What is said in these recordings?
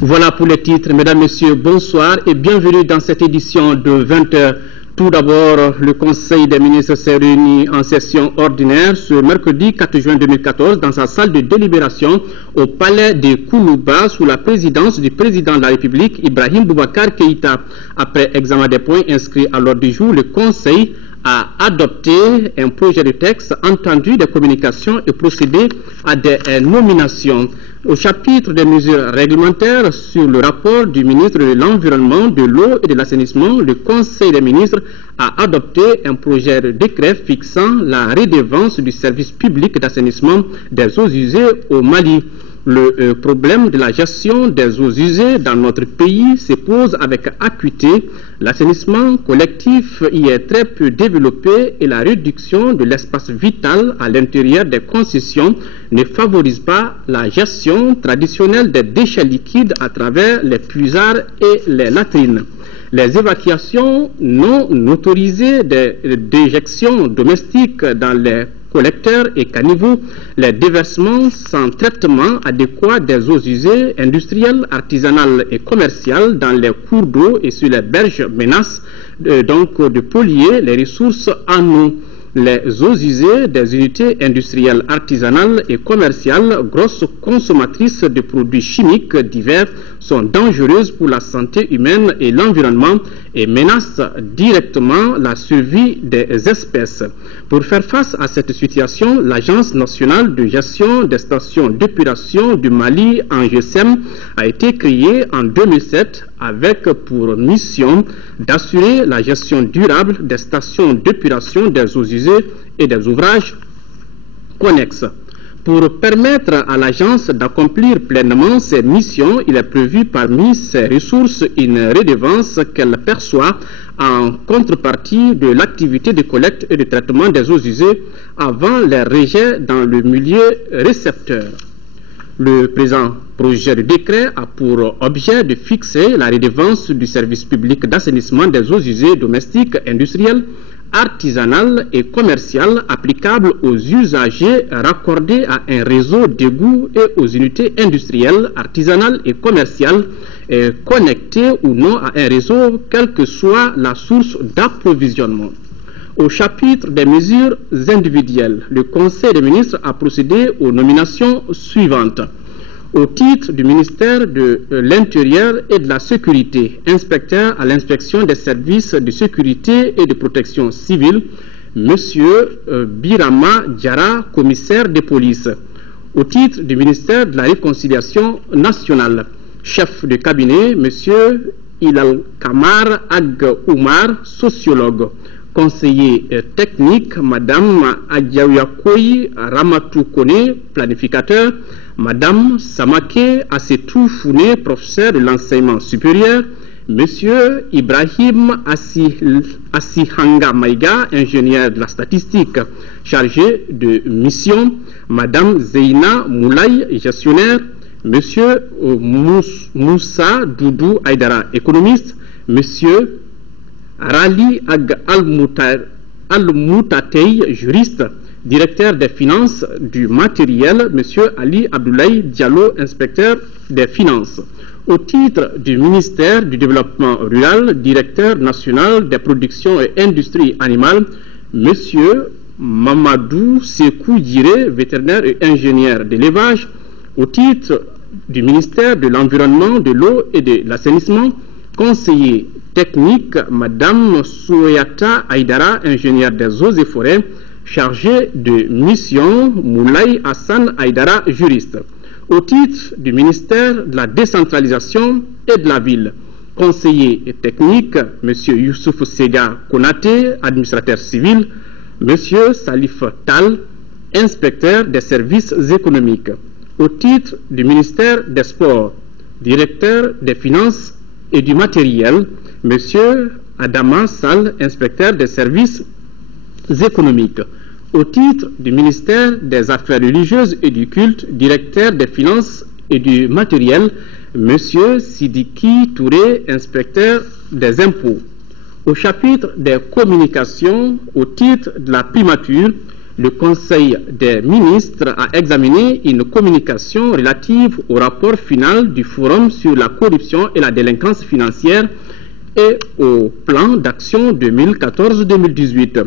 Voilà pour les titres. Mesdames, Messieurs, bonsoir et bienvenue dans cette édition de 20h. Tout d'abord, le Conseil des ministres s'est réuni en session ordinaire ce mercredi 4 juin 2014 dans sa salle de délibération au palais de Koulouba sous la présidence du président de la République, Ibrahim Boubacar Keïta. Après examen des points inscrits à l'ordre du jour, le Conseil a adopté un projet de texte entendu des communications et procédé à des nominations. Au chapitre des mesures réglementaires sur le rapport du ministre de l'Environnement, de l'Eau et de l'Assainissement, le Conseil des ministres a adopté un projet de décret fixant la redevance du service public d'assainissement des eaux usées au Mali. Le problème de la gestion des eaux usées dans notre pays se pose avec acuité. L'assainissement collectif y est très peu développé et la réduction de l'espace vital à l'intérieur des concessions ne favorise pas la gestion traditionnelle des déchets liquides à travers les puisards et les latrines. Les évacuations non autorisées des déjections domestiques dans les collecteurs et caniveaux, les déversements sans traitement adéquat des eaux usées industrielles, artisanales et commerciales dans les cours d'eau et sur les berges menacent donc de polluer les ressources en eau. Les eaux usées des unités industrielles, artisanales et commerciales, grosses consommatrices de produits chimiques divers, sont dangereuses pour la santé humaine et l'environnement et menacent directement la survie des espèces. Pour faire face à cette situation, l'Agence nationale de gestion des stations d'épuration du Mali, ANGESEM, a été créée en 2007 avec pour mission d'assurer la gestion durable des stations d'épuration des eaux usées et des ouvrages connexes. Pour permettre à l'agence d'accomplir pleinement ses missions, il est prévu parmi ses ressources une redevance qu'elle perçoit en contrepartie de l'activité de collecte et de traitement des eaux usées avant les rejets dans le milieu récepteur. Le présent projet de décret a pour objet de fixer la redevance du service public d'assainissement des eaux usées domestiques, industrielles, artisanales et commerciales applicables aux usagers raccordés à un réseau d'égouts et aux unités industrielles, artisanales et commerciales connectées ou non à un réseau, quelle que soit la source d'approvisionnement. Au chapitre des mesures individuelles, le Conseil des ministres a procédé aux nominations suivantes. Au titre du ministère de l'Intérieur et de la Sécurité, inspecteur à l'inspection des services de sécurité et de protection civile, M. Birama Diara, commissaire de police. Au titre du ministère de la Réconciliation nationale, chef de cabinet, M. Ilal Kamar Ag Oumar, sociologue. Conseiller technique, Madame Adjaouyakoui Ramatou Kone, planificateur, Madame Samake Assetou Founé, professeur de l'enseignement supérieur, Monsieur Ibrahim Assihanga Maïga, ingénieur de la statistique, chargé de mission, Madame Zeina Moulay, gestionnaire, Monsieur Moussa Doudou Aïdara, économiste, Monsieur Rali Ag Al-Moutatei, juriste, directeur des finances du matériel, M. Ali Abdoulaye Diallo, inspecteur des finances. Au titre du ministère du Développement rural, directeur national des productions et industries animales, M. Mamadou Sekou Djire, vétérinaire et ingénieur d'élevage. Au titre du ministère de l'Environnement, de l'Eau et de l'Assainissement, conseiller technique, Madame Souyata Aïdara, ingénieur des eaux et forêts, chargé de mission, Moulay Hassan Aïdara, juriste. Au titre du ministère de la décentralisation et de la ville, conseiller technique, M. Youssouf Sega Konaté, administrateur civil, M. Salif Tal, inspecteur des services économiques. Au titre du ministère des Sports, directeur des finances et du matériel, M. Adama Sall, inspecteur des services économiques. Au titre du ministère des Affaires religieuses et du culte, directeur des finances et du matériel, M. Sidiki Touré, inspecteur des impôts. Au chapitre des communications, au titre de la primature, le Conseil des ministres a examiné une communication relative au rapport final du Forum sur la corruption et la délinquance financière et au plan d'action 2014-2018.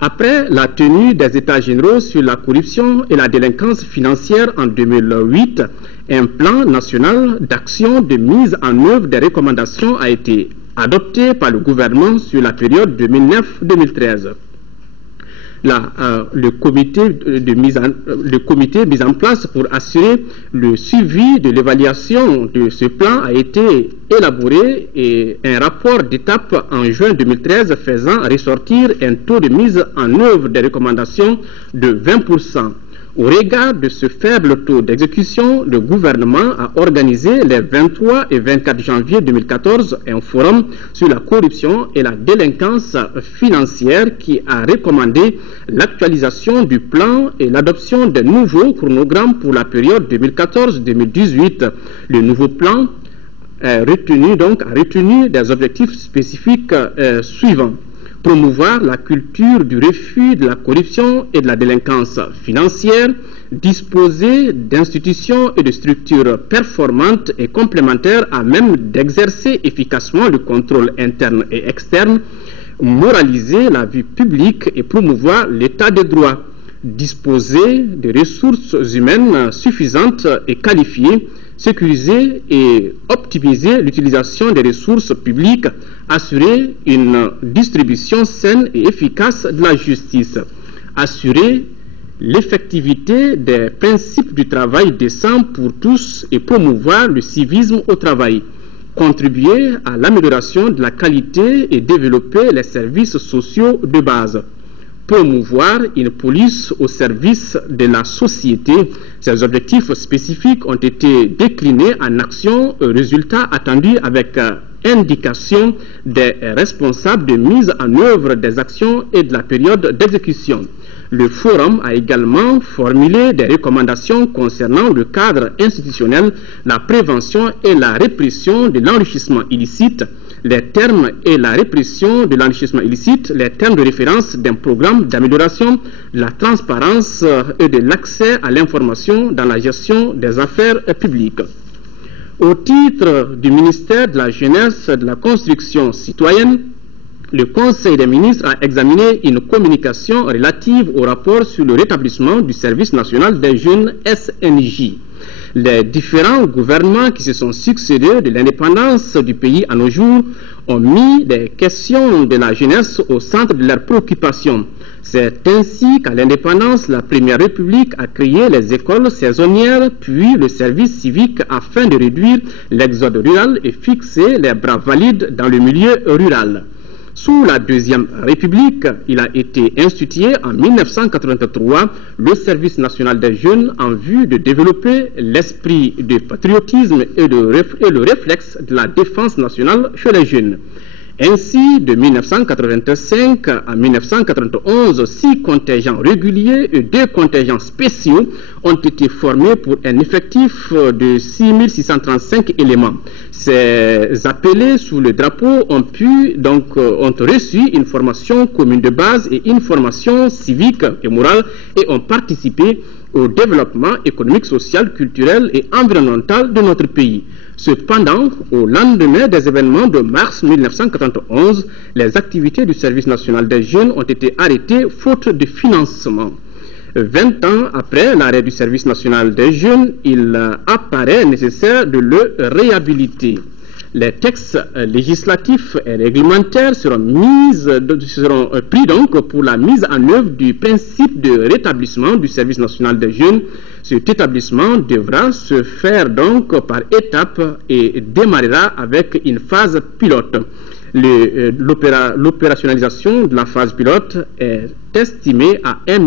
Après la tenue des États généraux sur la corruption et la délinquance financière en 2008, un plan national d'action de mise en œuvre des recommandations a été adopté par le gouvernement sur la période 2009-2013. Le comité mis en place pour assurer le suivi de l'évaluation de ce plan a été élaboré et un rapport d'étape en juin 2013 faisant ressortir un taux de mise en œuvre des recommandations de 20%. Au regard de ce faible taux d'exécution, le gouvernement a organisé les 23 et 24 janvier 2014 un forum sur la corruption et la délinquance financière qui a recommandé l'actualisation du plan et l'adoption de nouveaux chronogrammes pour la période 2014-2018. Le nouveau plan a retenu des objectifs spécifiques suivants. Promouvoir la culture du refus de la corruption et de la délinquance financière, disposer d'institutions et de structures performantes et complémentaires à même d'exercer efficacement le contrôle interne et externe, moraliser la vie publique et promouvoir l'état de droit, disposer de ressources humaines suffisantes et qualifiées, sécuriser et optimiser l'utilisation des ressources publiques, assurer une distribution saine et efficace de la justice, assurer l'effectivité des principes du travail décent pour tous et promouvoir le civisme au travail, contribuer à l'amélioration de la qualité et développer les services sociaux de base, promouvoir une police au service de la société. Ces objectifs spécifiques ont été déclinés en actions et résultats attendus avec indication des responsables de mise en œuvre des actions et de la période d'exécution. Le forum a également formulé des recommandations concernant le cadre institutionnel, la prévention et la répression de l'enrichissement illicite, les termes et la répression de l'enrichissement illicite, les termes de référence d'un programme d'amélioration de la transparence et de l'accès à l'information dans la gestion des affaires publiques. Au titre du ministère de la Jeunesse et de la Construction citoyenne, le Conseil des ministres a examiné une communication relative au rapport sur le rétablissement du service national des jeunes SNJ. Les différents gouvernements qui se sont succédés de l'indépendance du pays à nos jours ont mis les questions de la jeunesse au centre de leurs préoccupations. C'est ainsi qu'à l'indépendance, la Première République a créé les écoles saisonnières, puis le service civique afin de réduire l'exode rural et fixer les bras valides dans le milieu rural. Sous la Deuxième République, il a été institué en 1983 le service national des jeunes en vue de développer l'esprit de patriotisme et le réflexe de la défense nationale chez les jeunes. Ainsi, de 1985 à 1991, 6 contingents réguliers et 2 contingents spéciaux ont été formés pour un effectif de 6635 éléments. Ces appelés sous le drapeau ont reçu une formation commune de base et une formation civique et morale et ont participé au développement économique, social, culturel et environnemental de notre pays. Cependant, au lendemain des événements de mars 1991, les activités du service national des jeunes ont été arrêtées faute de financement. 20 ans après l'arrêt du service national des jeunes, il apparaît nécessaire de le réhabiliter. Les textes législatifs et réglementaires seront pris donc pour la mise en œuvre du principe de rétablissement du service national des jeunes. Cet établissement devra se faire donc par étapes et démarrera avec une phase pilote. L'opérationnalisation de la phase pilote est estimée à 1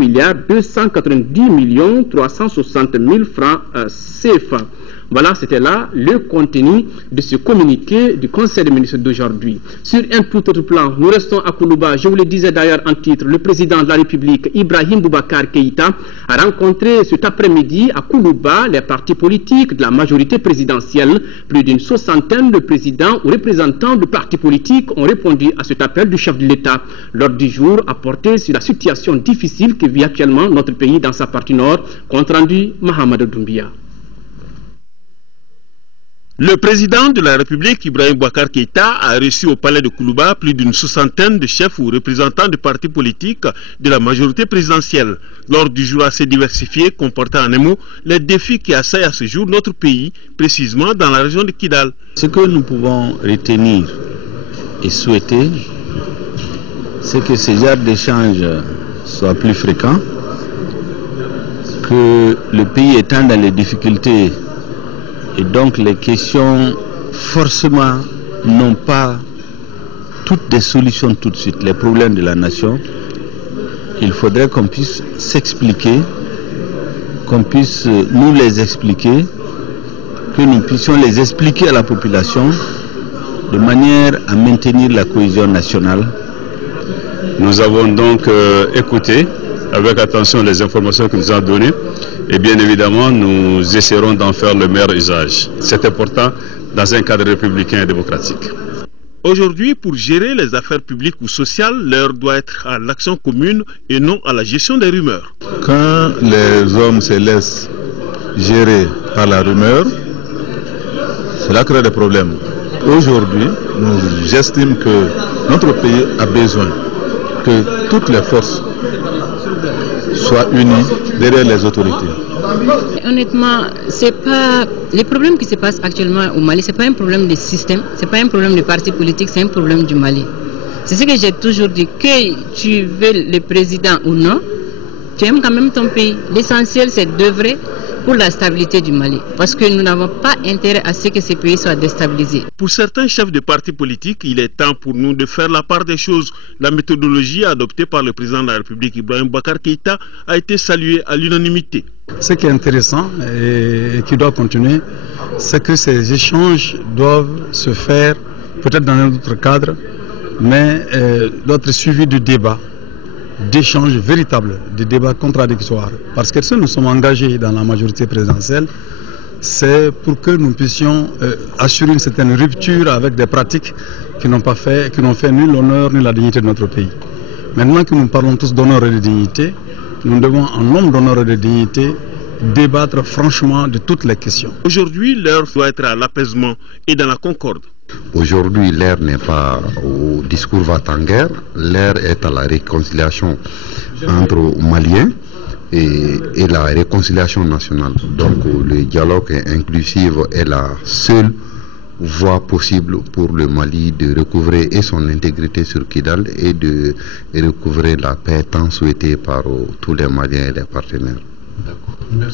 290 360 000 francs CFA. Voilà, c'était là le contenu de ce communiqué du Conseil des ministres d'aujourd'hui. Sur un tout autre plan, nous restons à Koulouba. Je vous le disais d'ailleurs en titre, le président de la République, Ibrahim Boubacar Keïta, a rencontré cet après-midi à Koulouba les partis politiques de la majorité présidentielle. Plus d'une soixantaine de présidents ou représentants de partis politiques ont répondu à cet appel du chef de l'État. L'ordre du jour a porté sur la situation difficile que vit actuellement notre pays dans sa partie nord. Compte rendu, Mohamed Doumbia. Le président de la République, Ibrahim Boubacar Keïta, a reçu au palais de Koulouba plus d'une soixantaine de chefs ou représentants de partis politiques de la majorité présidentielle. L'ordre du jour assez diversifié comportant en un mot les défis qui assaillent à ce jour notre pays, précisément dans la région de Kidal. Ce que nous pouvons retenir et souhaiter, c'est que ce genre d'échange soit plus fréquent, que le pays étant dans les difficultés et donc les questions forcément n'ont pas toutes des solutions tout de suite. Les problèmes de la nation, il faudrait qu'on puisse s'expliquer, qu'on puisse nous les expliquer, que nous puissions les expliquer à la population de manière à maintenir la cohésion nationale. Nous avons donc écouté avec attention les informations que nous avons données et bien évidemment nous essaierons d'en faire le meilleur usage. C'est important dans un cadre républicain et démocratique. Aujourd'hui, pour gérer les affaires publiques ou sociales, l'heure doit être à l'action commune et non à la gestion des rumeurs. Quand les hommes se laissent gérer par la rumeur, cela crée des problèmes. Aujourd'hui, j'estime que notre pays a besoin que toutes les forces soient unies derrière les autorités. Honnêtement, c'est pas les problèmes qui se passent actuellement au Mali, c'est pas un problème de système, c'est pas un problème de parti politique, c'est un problème du Mali. C'est ce que j'ai toujours dit, que tu veux le président ou non, tu aimes quand même ton pays. L'essentiel, c'est d'œuvrer pour la stabilité du Mali, parce que nous n'avons pas intérêt à ce que ce pays soit déstabilisé. Pour certains chefs de partis politiques, il est temps pour nous de faire la part des choses. La méthodologie adoptée par le président de la République, Ibrahim Boubacar Keïta, a été saluée à l'unanimité. Ce qui est intéressant et qui doit continuer, c'est que ces échanges doivent se faire peut-être dans un autre cadre, mais doivent être suivis de débats, d'échanges véritables, de débats contradictoires. Parce que si nous sommes engagés dans la majorité présidentielle, c'est pour que nous puissions assurer une certaine rupture avec des pratiques qui n'ont fait ni l'honneur ni la dignité de notre pays. Maintenant que nous parlons tous d'honneur et de dignité, nous devons, en nombre d'honneur et de dignité, débattre franchement de toutes les questions. Aujourd'hui, l'heure doit être à l'apaisement et dans la concorde. Aujourd'hui, l'heure n'est pas au discours va-t-en-guerre, l'heure est à la réconciliation entre Maliens et la réconciliation nationale. Donc le dialogue inclusif est la seule voie possible pour le Mali de recouvrer et son intégrité sur Kidal et de recouvrer la paix tant souhaitée par tous les Maliens et les partenaires.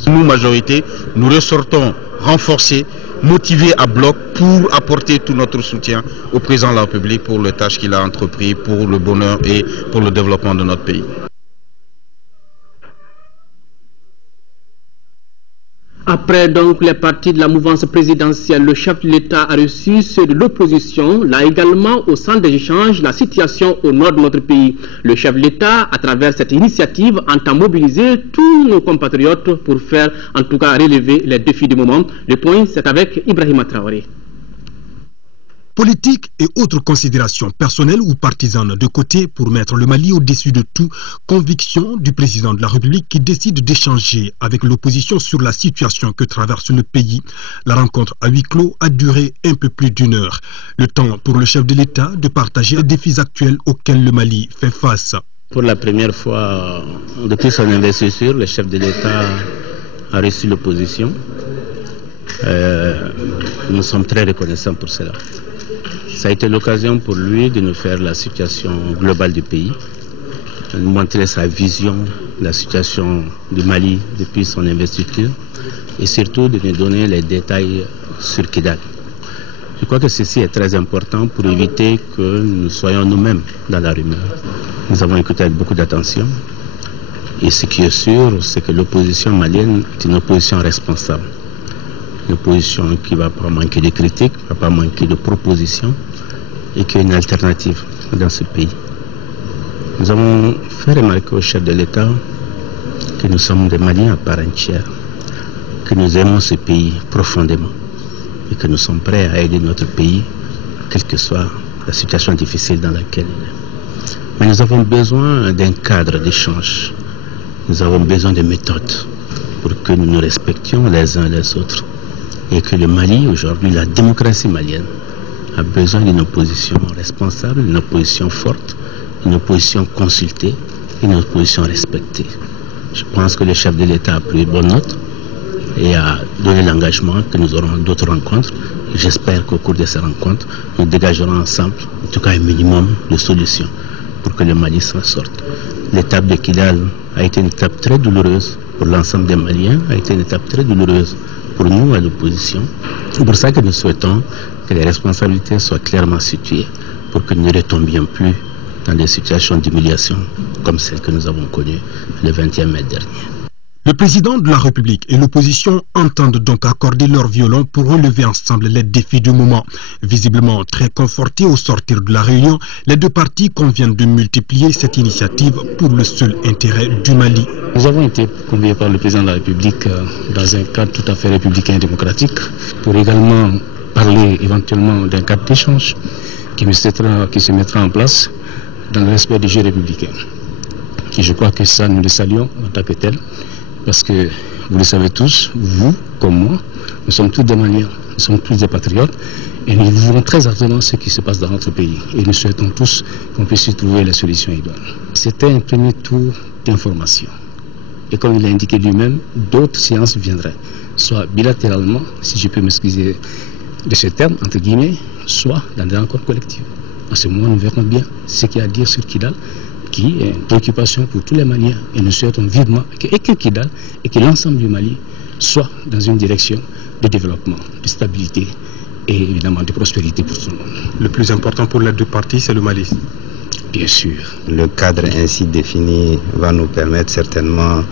Nous, majorité, nous ressortons renforcés, motivés à bloc pour apporter tout notre soutien au président de la République pour les tâches qu'il a entreprises, pour le bonheur et pour le développement de notre pays. Après donc les partis de la mouvance présidentielle, le chef de l'État a reçu ceux de l'opposition. Là également, au centre des échanges, la situation au nord de notre pays. Le chef de l'État, à travers cette initiative, entend mobiliser tous nos compatriotes pour faire, en tout cas, relever les défis du moment. Le point, c'est avec Ibrahima Traoré. Politique et autres considérations personnelles ou partisanes de côté pour mettre le Mali au-dessus de tout, conviction du président de la République qui décide d'échanger avec l'opposition sur la situation que traverse le pays. La rencontre à huis clos a duré un peu plus d'une heure. Le temps pour le chef de l'État de partager les défis actuels auxquels le Mali fait face. Pour la première fois depuis son investiture, le chef de l'État a reçu l'opposition. Nous sommes très reconnaissants pour cela. Ça a été l'occasion pour lui de nous faire la situation globale du pays, de nous montrer sa vision de la situation du Mali depuis son investiture et surtout de nous donner les détails sur Kidal. Je crois que ceci est très important pour éviter que nous soyons nous-mêmes dans la rumeur. Nous avons écouté avec beaucoup d'attention et ce qui est sûr, c'est que l'opposition malienne est une opposition responsable. une opposition qui ne va pas manquer de critiques, qui ne va pas manquer de propositions et qui est une alternative dans ce pays. Nous avons fait remarquer au chef de l'État que nous sommes des Maliens à part entière, que nous aimons ce pays profondément et que nous sommes prêts à aider notre pays, quelle que soit la situation difficile dans laquelle il est. Mais nous avons besoin d'un cadre d'échange. Nous avons besoin de méthodes pour que nous nous respections les uns les autres. Et que le Mali, aujourd'hui, la démocratie malienne, a besoin d'une opposition responsable, d'une opposition forte, d'une opposition consultée, d'une opposition respectée. Je pense que le chef de l'État a pris bonne note et a donné l'engagement que nous aurons d'autres rencontres. J'espère qu'au cours de ces rencontres, nous dégagerons ensemble, en tout cas un minimum de solutions pour que le Mali s'en sorte. L'étape de Kidal a été une étape très douloureuse pour l'ensemble des Maliens, a été une étape très douloureuse pour nous à l'opposition. C'est pour ça que nous souhaitons que les responsabilités soient clairement situées pour que nous ne retombions plus dans des situations d'humiliation comme celle que nous avons connue le 20e mai dernier. Le président de la République et l'opposition entendent donc accorder leur violon pour relever ensemble les défis du moment. Visiblement très confortés au sortir de la réunion, les deux partis conviennent de multiplier cette initiative pour le seul intérêt du Mali. Nous avons été conviés par le président de la République dans un cadre tout à fait républicain et démocratique pour également parler éventuellement d'un cadre d'échange qui se mettra en place dans le respect du jeu républicain. Et je crois que ça, nous le saluons en tant que tel. Parce que, vous le savez tous, vous, comme moi, nous sommes tous des Maliens, nous sommes tous des patriotes, et nous vivons très ardemment ce qui se passe dans notre pays. Et nous souhaitons tous qu'on puisse y trouver la solution idoine. C'était un premier tour d'information. Et comme il l'a indiqué lui-même, d'autres séances viendraient, soit bilatéralement, si je peux m'excuser de ce terme, entre guillemets, soit dans des rencontres collectives. À ce moment, nous verrons bien ce qu'il y a à dire sur Kidal, qui est une préoccupation pour tous les Maliens. Et nous souhaitons vivement que Kidal et que l'ensemble du Mali soit dans une direction de développement, de stabilité et évidemment de prospérité pour tout le monde. Le plus important pour les deux parties, c'est le Mali. Bien sûr. Le cadre ainsi défini va nous permettre certainement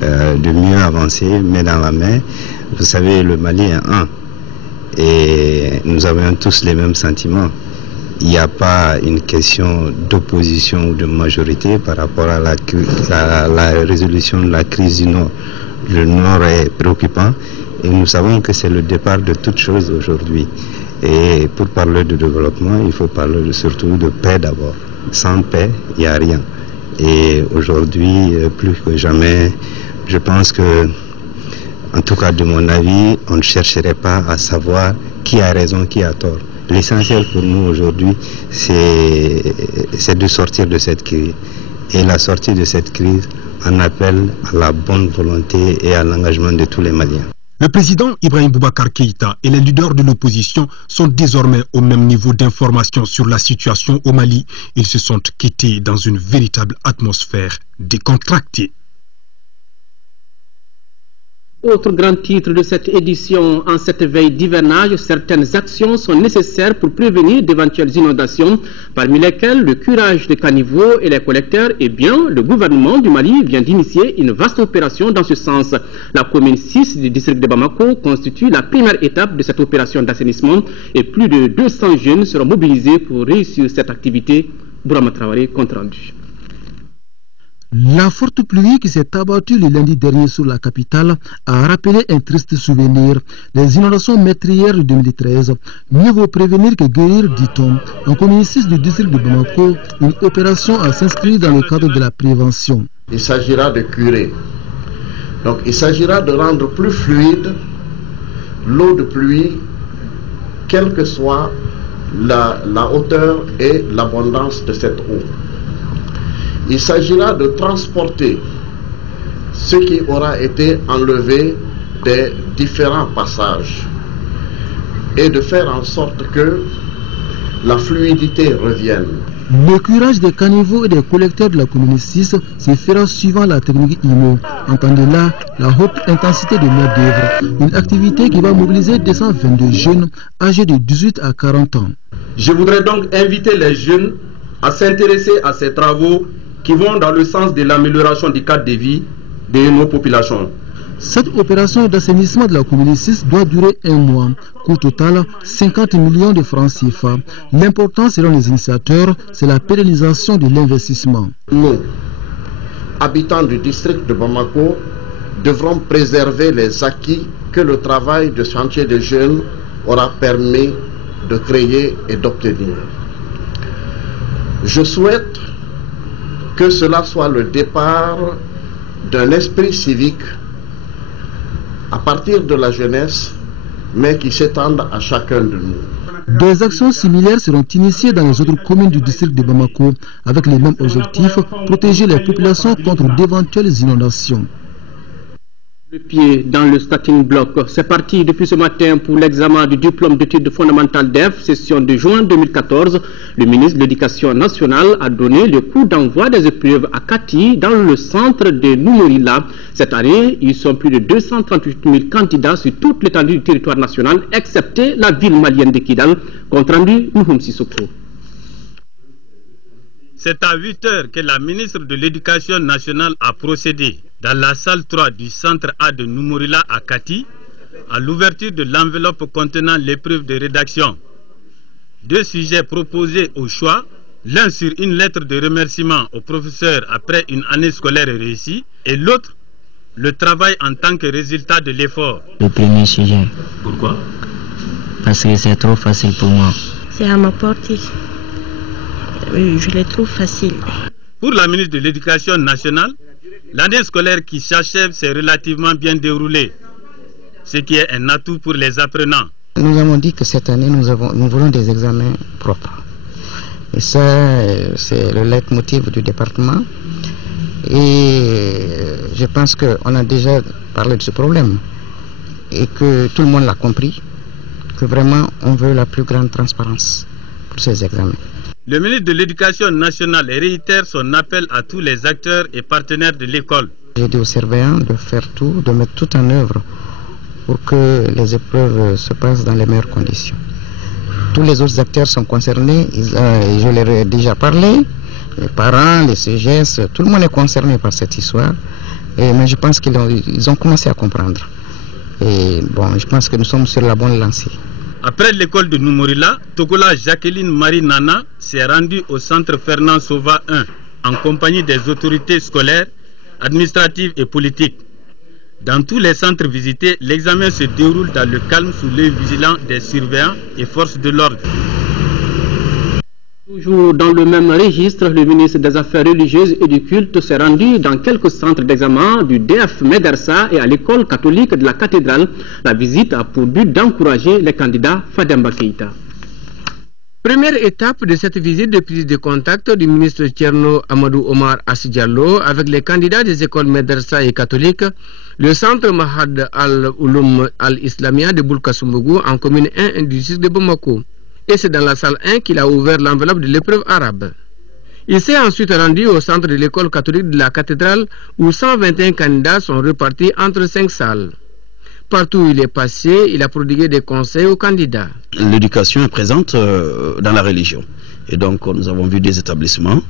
de mieux avancer, main dans la main. Vous savez, le Mali est un. Et nous avons tous les mêmes sentiments. Il n'y a pas une question d'opposition ou de majorité par rapport à la résolution de la crise du Nord. Le Nord est préoccupant et nous savons que c'est le départ de toute chose aujourd'hui. Et pour parler de développement, il faut parler surtout de paix d'abord. Sans paix, il n'y a rien. Et aujourd'hui, plus que jamais, je pense que, en tout cas de mon avis, on ne chercherait pas à savoir qui a raison, qui a tort. L'essentiel pour nous aujourd'hui, c'est de sortir de cette crise. Et la sortie de cette crise en appelle à la bonne volonté et à l'engagement de tous les Maliens. Le président Ibrahim Boubacar Keïta et les leaders de l'opposition sont désormais au même niveau d'information sur la situation au Mali. Ils se sont quittés dans une véritable atmosphère décontractée. Autre grand titre de cette édition, en cette veille d'hivernage, certaines actions sont nécessaires pour prévenir d'éventuelles inondations, parmi lesquelles le curage des caniveaux et les collecteurs. Eh bien, le gouvernement du Mali vient d'initier une vaste opération dans ce sens. La commune 6 du district de Bamako constitue la première étape de cette opération d'assainissement et plus de 200 jeunes seront mobilisés pour réussir cette activité. Bourama Traoré, compte rendu. La forte pluie qui s'est abattue le lundi dernier sur la capitale a rappelé un triste souvenir. Les inondations meurtrières de 2013. Mieux vaut prévenir que guérir, dit-on. En commune 6 du district de Bamako, une opération a s'inscrit dans le cadre de la prévention. Il s'agira de curer. Donc il s'agira de rendre plus fluide l'eau de pluie, quelle que soit la hauteur et l'abondance de cette eau. Il s'agira de transporter ce qui aura été enlevé des différents passages et de faire en sorte que la fluidité revienne. Le curage des caniveaux et des collecteurs de la commune 6 se fera suivant la technique IMO. Entendez là la haute intensité de main d'œuvre, une activité qui va mobiliser 222 jeunes âgés de 18 à 40 ans. Je voudrais donc inviter les jeunes à s'intéresser à ces travaux qui vont dans le sens de l'amélioration du cadre de vie de nos populations. Cette opération d'assainissement de la commune 6 doit durer 1 mois. Coût total 50 millions de francs CFA. L'important selon les initiateurs, c'est la pérennisation de l'investissement. Nous, habitants du district de Bamako, devront préserver les acquis que le travail de chantier des jeunes aura permis de créer et d'obtenir. Je souhaite que cela soit le départ d'un esprit civique à partir de la jeunesse, mais qui s'étende à chacun de nous. Des actions similaires seront initiées dans les autres communes du district de Bamako, avec les mêmes objectifs, protéger les populations contre d'éventuelles inondations. Le pied dans le starting block. C'est parti depuis ce matin pour l'examen du diplôme d'études fondamentales DEF, session de juin 2014. Le ministre de l'Éducation nationale a donné le coup d'envoi des épreuves à Kati, dans le centre de Numurila. Cette année, ils sont plus de 238 000 candidats sur toute l'étendue du territoire national, excepté la ville malienne de Kidal. Compte rendu, Nouhoum Sissoko. C'est à 8 heures que la ministre de l'Éducation nationale a procédé dans la salle 3 du centre A de Numurila à Kati à l'ouverture de l'enveloppe contenant l'épreuve de rédaction. 2 sujets proposés au choix, l'un sur une lettre de remerciement au professeur après une année scolaire réussie et l'autre, le travail en tant que résultat de l'effort. Le premier sujet. Pourquoi? Parce que c'est trop facile pour moi. C'est à ma portée. Je les trouve faciles. Pour la ministre de l'Éducation nationale, l'année scolaire qui s'achève s'est relativement bien déroulée, ce qui est un atout pour les apprenants. Nous avons dit que cette année, nous voulons des examens propres. Et ça, c'est le leitmotiv du département. Et je pense qu'on a déjà parlé de ce problème et que tout le monde l'a compris, que vraiment on veut la plus grande transparence pour ces examens. Le ministre de l'Éducation nationale réitère son appel à tous les acteurs et partenaires de l'école. J'ai dit aux surveillants de faire tout, de mettre tout en œuvre pour que les épreuves se passent dans les meilleures conditions. Tous les autres acteurs sont concernés, je leur ai déjà parlé, les parents, les CGS, tout le monde est concerné par cette histoire. Mais je pense qu'ils ont commencé à comprendre. Et bon, je pense que nous sommes sur la bonne lancée. Après l'école de Numurila, Togola Jacqueline Marie Nana s'est rendue au centre Fernand Sauva 1 en compagnie des autorités scolaires, administratives et politiques. Dans tous les centres visités, l'examen se déroule dans le calme sous l'œil vigilant des surveillants et forces de l'ordre. Toujours dans le même registre, le ministre des Affaires religieuses et du culte s'est rendu dans quelques centres d'examen du DF Medersa et à l'école catholique de la cathédrale. La visite a pour but d'encourager les candidats Fademba Keïta. Première étape de cette visite de prise de contact du ministre Tcherno Amadou Omar Assidjallo avec les candidats des écoles Medersa et catholiques, le centre Mahad al-Ouloum al-Islamia de Boulkasumbougou en commune 1 du district de Bamako. Et c'est dans la salle 1 qu'il a ouvert l'enveloppe de l'épreuve arabe. Il s'est ensuite rendu au centre de l'école catholique de la cathédrale où 121 candidats sont repartis entre 5 salles. Partout où il est passé, il a prodigué des conseils aux candidats. L'éducation est présente dans la religion. Et donc nous avons vu des établissements,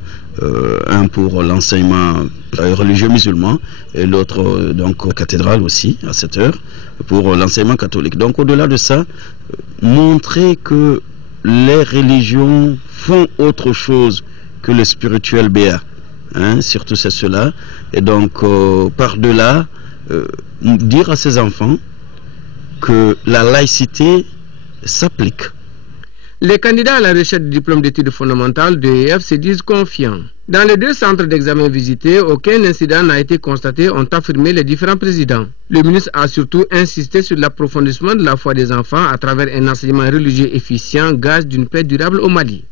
un pour l'enseignement religieux musulman et l'autre donc cathédrale aussi à 7 heures pour l'enseignement catholique. Donc au-delà de ça, montrer que les religions font autre chose que le spirituel béat, surtout c'est cela. Et donc par-delà, dire à ces enfants que la laïcité s'applique. Les candidats à la recherche du diplôme d'études fondamentales de EF se disent confiants. Dans les 2 centres d'examen visités, aucun incident n'a été constaté, ont affirmé les différents présidents. Le ministre a surtout insisté sur l'approfondissement de la foi des enfants à travers un enseignement religieux efficient, gage d'une paix durable au Mali.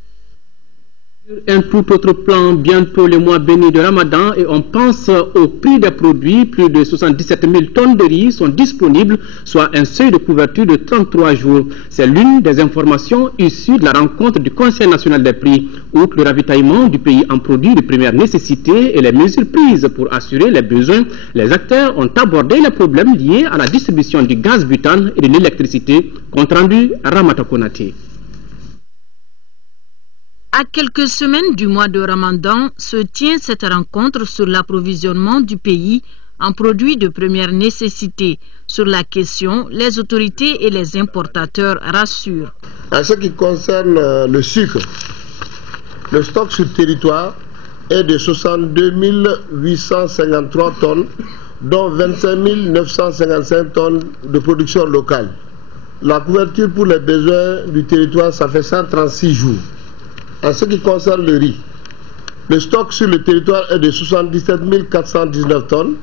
Un tout autre plan, bientôt le mois béni de Ramadan et on pense au prix des produits. Plus de 77 000 tonnes de riz sont disponibles, soit un seuil de couverture de 33 jours. C'est l'une des informations issues de la rencontre du Conseil national des prix. Outre le ravitaillement du pays en produits de première nécessité et les mesures prises pour assurer les besoins, les acteurs ont abordé les problèmes liés à la distribution du gaz butane et de l'électricité. Compte rendu Ramata Konate. À quelques semaines du mois de Ramadan se tient cette rencontre sur l'approvisionnement du pays en produits de première nécessité. Sur la question, les autorités et les importateurs rassurent. En ce qui concerne le sucre, le stock sur le territoire est de 62 853 tonnes, dont 25 955 tonnes de production locale. La couverture pour les besoins du territoire, ça fait 136 jours. En ce qui concerne le riz, le stock sur le territoire est de 77 419 tonnes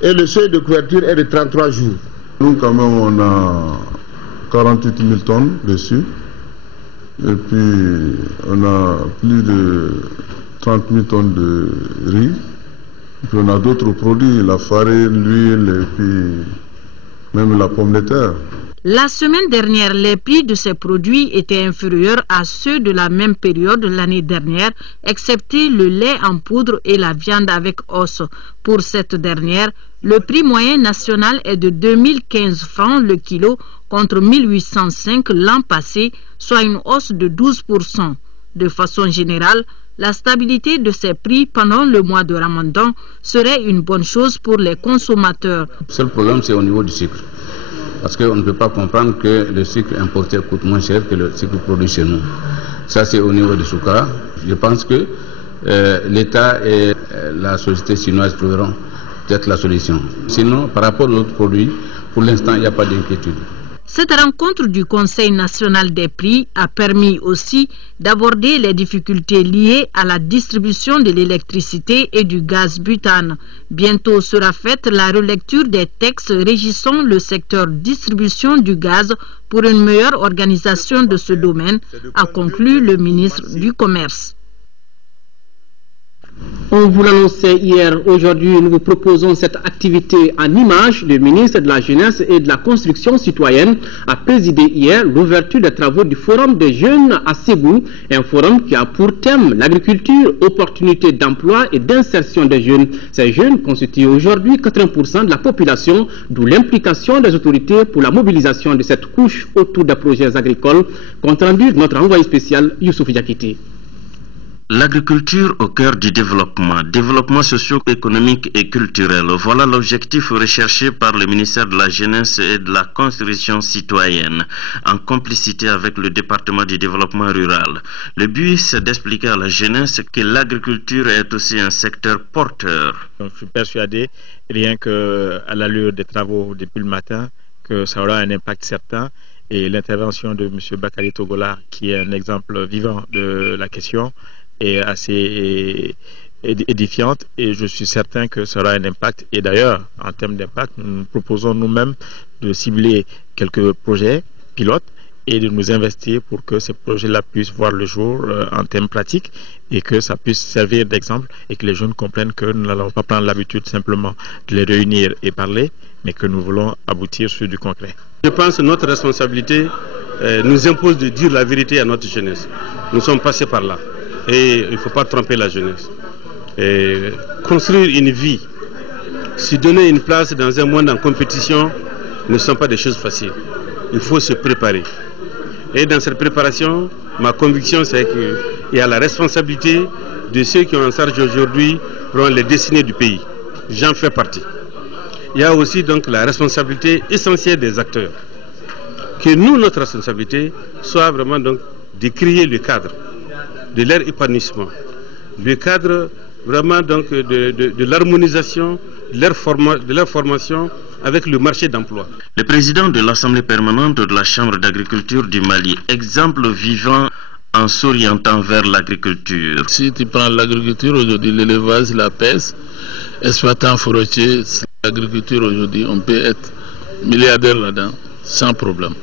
et le seuil de couverture est de 33 jours. Nous, quand même, on a 48 000 tonnes dessus. Et puis, on a plus de 30 000 tonnes de riz. Et puis, on a d'autres produits, la farine, l'huile et puis même la pomme de terre. La semaine dernière, les prix de ces produits étaient inférieurs à ceux de la même période l'année dernière, excepté le lait en poudre et la viande avec os. Pour cette dernière, le prix moyen national est de 2015 francs le kilo contre 1805 l'an passé, soit une hausse de 12%. De façon générale, la stabilité de ces prix pendant le mois de Ramadan serait une bonne chose pour les consommateurs. Le seul problème, c'est au niveau du sucre. Parce qu'on ne peut pas comprendre que le sucre importé coûte moins cher que le sucre produit chez nous. Ça, c'est au niveau du Soukara. Je pense que l'État et la société chinoise trouveront peut-être la solution. Sinon, par rapport aux autres produits, pour l'instant, il n'y a pas d'inquiétude. Cette rencontre du Conseil national des prix a permis aussi d'aborder les difficultés liées à la distribution de l'électricité et du gaz butane. Bientôt sera faite la relecture des textes régissant le secteur distribution du gaz pour une meilleure organisation de ce domaine, a conclu le ministre du Commerce. On vous l'annonçait hier, aujourd'hui nous vous proposons cette activité en image. Le ministre de la Jeunesse et de la Construction citoyenne a présidé hier l'ouverture des travaux du Forum des jeunes à Ségou, un forum qui a pour thème l'agriculture, opportunités d'emploi et d'insertion des jeunes. Ces jeunes constituent aujourd'hui 80% de la population, d'où l'implication des autorités pour la mobilisation de cette couche autour des projets agricoles. Compte rendu de notre envoyé spécial Youssouf Diakité. L'agriculture au cœur du développement socio-économique et culturel. Voilà l'objectif recherché par le ministère de la Jeunesse et de la Construction citoyenne, en complicité avec le département du développement rural. Le but, c'est d'expliquer à la jeunesse que l'agriculture est aussi un secteur porteur. Donc, je suis persuadé, rien qu'à l'allure des travaux depuis le matin, que ça aura un impact certain. Et l'intervention de M. Bakary Togola, qui est un exemple vivant de la question, est assez édifiante et je suis certain que ça aura un impact. Et d'ailleurs, en termes d'impact, nous proposons nous-mêmes de cibler quelques projets pilotes et de nous investir pour que ces projets-là puissent voir le jour en termes pratiques et que ça puisse servir d'exemple et que les jeunes comprennent que nous n'allons pas prendre l'habitude simplement de les réunir et parler, mais que nous voulons aboutir sur du concret. Je pense que notre responsabilité nous impose de dire la vérité à notre jeunesse. Nous sommes passés par là. Et il ne faut pas tromper la jeunesse. Et construire une vie, se donner une place dans un monde en compétition, ne sont pas des choses faciles. Il faut se préparer. Et dans cette préparation, ma conviction c'est qu'il y a la responsabilité de ceux qui ont en charge aujourd'hui pour les destinées du pays. J'en fais partie. Il y a aussi donc la responsabilité essentielle des acteurs. Que nous, notre responsabilité, soit vraiment donc de créer le cadre de leur épanouissement, le cadre vraiment donc de l'harmonisation de leur formation avec le marché d'emploi. Le président de l'Assemblée permanente de la Chambre d'agriculture du Mali, exemple vivant en s'orientant vers l'agriculture. Si tu prends l'agriculture aujourd'hui, l'élevage, la pêche, exploitant forestier, l'agriculture aujourd'hui, on peut être milliardaire là-dedans sans problème.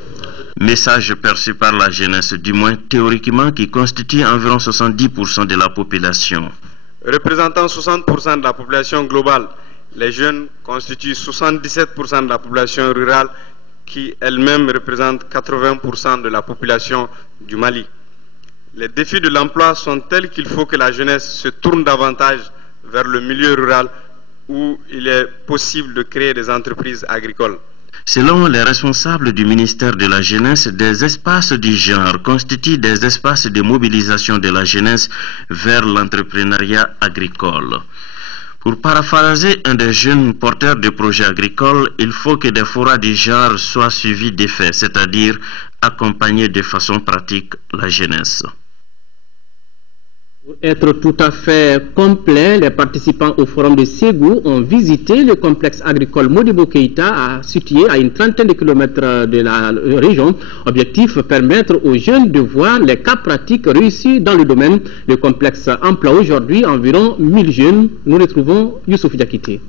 Message perçu par la jeunesse, du moins théoriquement, qui constitue environ 70% de la population. Représentant 60% de la population globale, les jeunes constituent 77% de la population rurale qui elle-même représente 80% de la population du Mali. Les défis de l'emploi sont tels qu'il faut que la jeunesse se tourne davantage vers le milieu rural où il est possible de créer des entreprises agricoles. Selon les responsables du ministère de la Jeunesse, des espaces du genre constituent des espaces de mobilisation de la jeunesse vers l'entrepreneuriat agricole. Pour paraphraser un des jeunes porteurs de projets agricoles, il faut que des forats du genre soient suivis d'effets, c'est-à-dire accompagner de façon pratique la jeunesse. Pour être tout à fait complet, les participants au forum de Ségou ont visité le complexe agricole Modibo Keïta, situé à une trentaine de kilomètres de la région. Objectif, permettre aux jeunes de voir les cas pratiques réussis dans le domaine. Le complexe emploie aujourd'hui environ 1000 jeunes. Nous retrouvons Youssouf Diakité.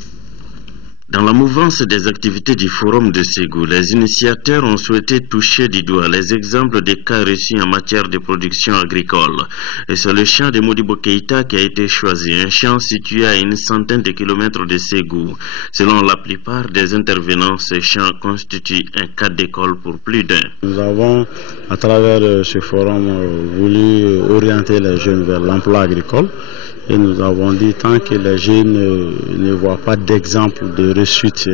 Dans la mouvance des activités du Forum de Ségou, les initiateurs ont souhaité toucher du doigt les exemples des cas reçus en matière de production agricole. Et c'est le champ de Modibo Keïta qui a été choisi, un champ situé à une centaine de kilomètres de Ségou. Selon la plupart des intervenants, ce champ constitue un cas d'école pour plus d'un. Nous avons, à travers ce forum, voulu orienter les jeunes vers l'emploi agricole. Et nous avons dit, tant que les jeunes ne voient pas d'exemple de réussite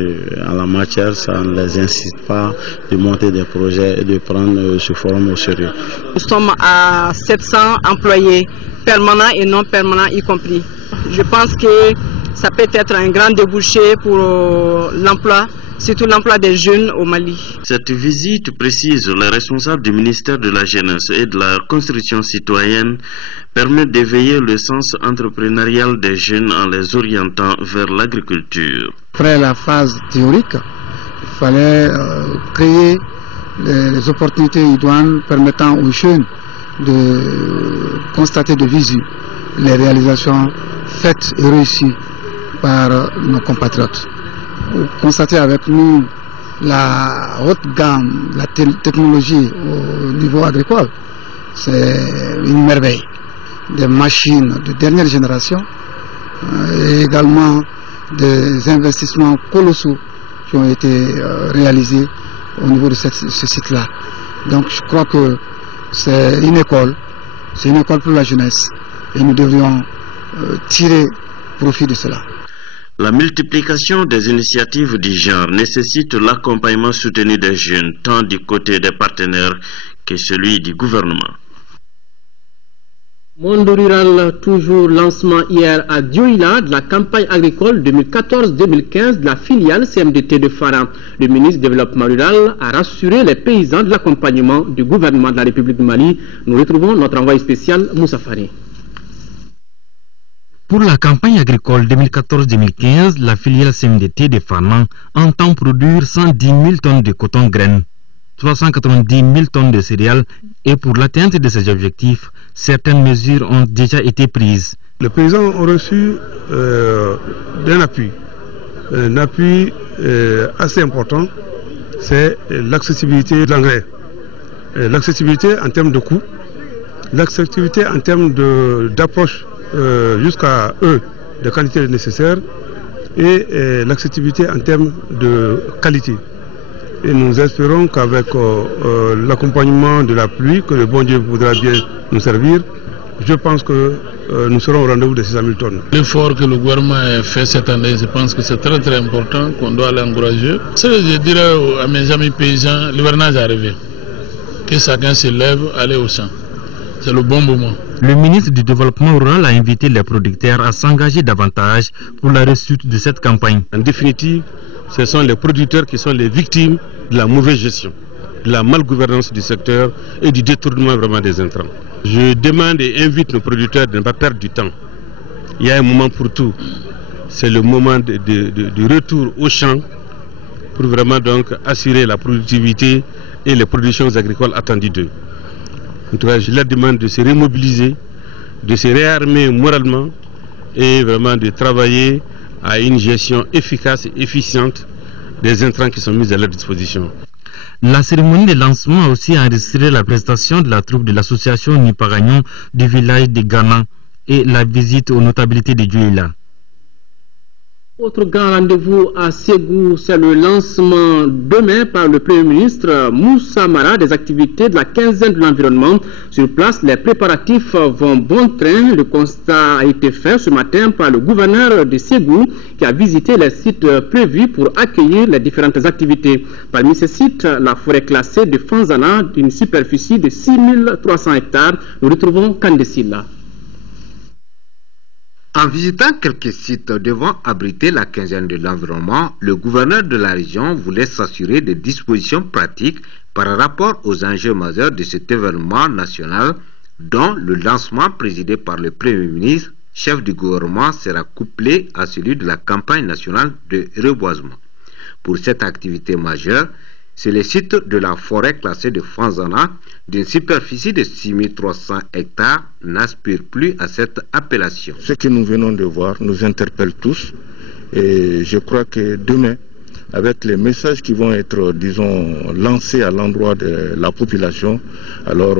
en la matière, ça ne les incite pas de monter des projets et de prendre ce forum au sérieux. Nous sommes à 700 employés, permanents et non permanents y compris. Je pense que ça peut être un grand débouché pour l'emploi, surtout l'emploi des jeunes au Mali. Cette visite précise les responsables du ministère de la Jeunesse et de la Construction citoyenne permet d'éveiller le sens entrepreneurial des jeunes en les orientant vers l'agriculture. Après la phase théorique, il fallait créer les opportunités idoines permettant aux jeunes de constater de visu les réalisations faites et réussies par nos compatriotes. Vous constatez avec nous la haute gamme, la technologie au niveau agricole, c'est une merveille. Des machines de dernière génération et également des investissements colossaux qui ont été réalisés au niveau de ce site-là. Donc je crois que c'est une école pour la jeunesse et nous devrions tirer profit de cela. La multiplication des initiatives du genre nécessite l'accompagnement soutenu des jeunes, tant du côté des partenaires que celui du gouvernement. Monde rural, toujours lancement hier à Dioïla de la campagne agricole 2014-2015 de la filiale CMDT de Fara. Le ministre du Développement rural a rassuré les paysans de l'accompagnement du gouvernement de la République du Mali. Nous retrouvons notre envoyé spécial Moussa Fari. Pour la campagne agricole 2014-2015, la filiale CMDT de Fana entend produire 110 000 tonnes de coton graines, 390 000 tonnes de céréales et pour l'atteinte de ces objectifs, certaines mesures ont déjà été prises. Les paysans ont reçu un appui assez important, c'est l'accessibilité de l'engrais. L'accessibilité en termes de coûts, l'accessibilité en termes d'approche jusqu'à eux des quantités nécessaires et l'accessibilité en termes de qualité. Et nous espérons qu'avec l'accompagnement de la pluie, que le bon Dieu voudra bien nous servir, je pense que nous serons au rendez-vous de 600 000 tonnes. L'effort que le gouvernement a fait cette année, je pense que c'est très très important, qu'on doit l'encourager. Je dirais à mes amis paysans, l'hivernage est arrivé. Que chacun se lève, aller au champ. C'est le bon moment. Le ministre du Développement rural a invité les producteurs à s'engager davantage pour la réussite de cette campagne. En définitive, ce sont les producteurs qui sont les victimes de la mauvaise gestion, de la malgouvernance du secteur et du détournement vraiment des intrants. Je demande et invite nos producteurs de ne pas perdre du temps. Il y a un moment pour tout. C'est le moment de retour au champ pour vraiment donc assurer la productivité et les productions agricoles attendues d'eux. En tout cas, je leur demande de se remobiliser, de se réarmer moralement et vraiment de travailler à une gestion efficace et efficiente des intrants qui sont mis à leur disposition. La cérémonie de lancement a aussi enregistré la prestation de la troupe de l'association Nipagagnon du village de Ghana et la visite aux notabilités de Dioïla. Autre grand rendez-vous à Ségou, c'est le lancement demain par le Premier ministre Moussa Mara des activités de la quinzaine de l'environnement. Sur place, les préparatifs vont bon train. Le constat a été fait ce matin par le gouverneur de Ségou qui a visité les sites prévus pour accueillir les différentes activités. Parmi ces sites, la forêt classée de Fanzana d'une superficie de 6300 hectares. Nous retrouvons Kandesila. En visitant quelques sites devant abriter la quinzaine de l'environnement, le gouverneur de la région voulait s'assurer des dispositions pratiques par rapport aux enjeux majeurs de cet événement national dont le lancement présidé par le Premier ministre, chef du gouvernement, sera couplé à celui de la campagne nationale de reboisement. Pour cette activité majeure, c'est le site de la forêt classée de Fanzana, d'une superficie de 6300 hectares, n'aspire plus à cette appellation. Ce que nous venons de voir nous interpelle tous et je crois que demain, avec les messages qui vont être, disons, lancés à l'endroit de la population, alors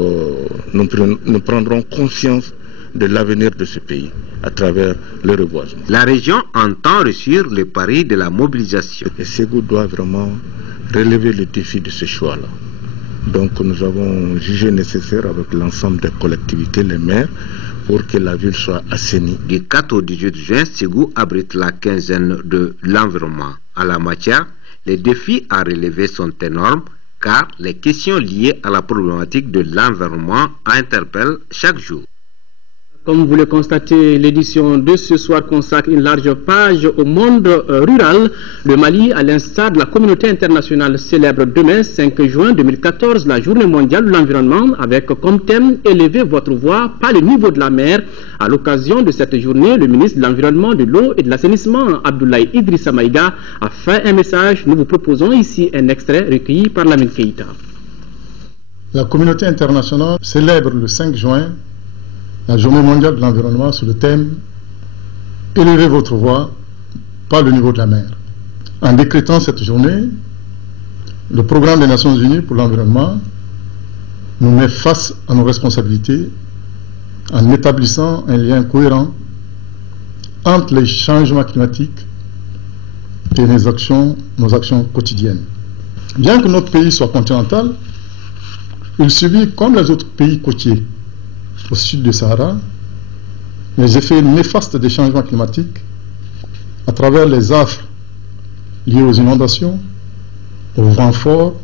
nous prendrons conscience de l'avenir de ce pays à travers le reboisement. La région entend réussir le pari de la mobilisation. Et Ségou doit vraiment relever le défi de ce choix-là. Donc nous avons jugé nécessaire avec l'ensemble des collectivités, les maires, pour que la ville soit assainie. Du 4 au 18 juin, Ségou abrite la quinzaine de l'environnement. En la matière, les défis à relever sont énormes car les questions liées à la problématique de l'environnement interpellent chaque jour. Comme vous le constatez, l'édition de ce soir consacre une large page au monde rural. Le Mali, à l'instar de la communauté internationale, célèbre demain, 5 juin 2014, la journée mondiale de l'environnement avec comme thème « Élevez votre voix par le niveau de la mer ». À l'occasion de cette journée, le ministre de l'Environnement, de l'Eau et de l'Assainissement, Abdoulaye Idrissa Maïga, a fait un message. Nous vous proposons ici un extrait recueilli par Lamine Keïta. La communauté internationale célèbre le 5 juin la journée mondiale de l'environnement sous le thème « Élevez votre voix par le niveau de la mer ». En décrétant cette journée, le programme des Nations Unies pour l'environnement nous met face à nos responsabilités en établissant un lien cohérent entre les changements climatiques et nos actions quotidiennes. Bien que notre pays soit continental, il subit, comme les autres pays côtiers, au sud du Sahara, les effets néfastes des changements climatiques à travers les affres liés aux inondations, aux vents forts,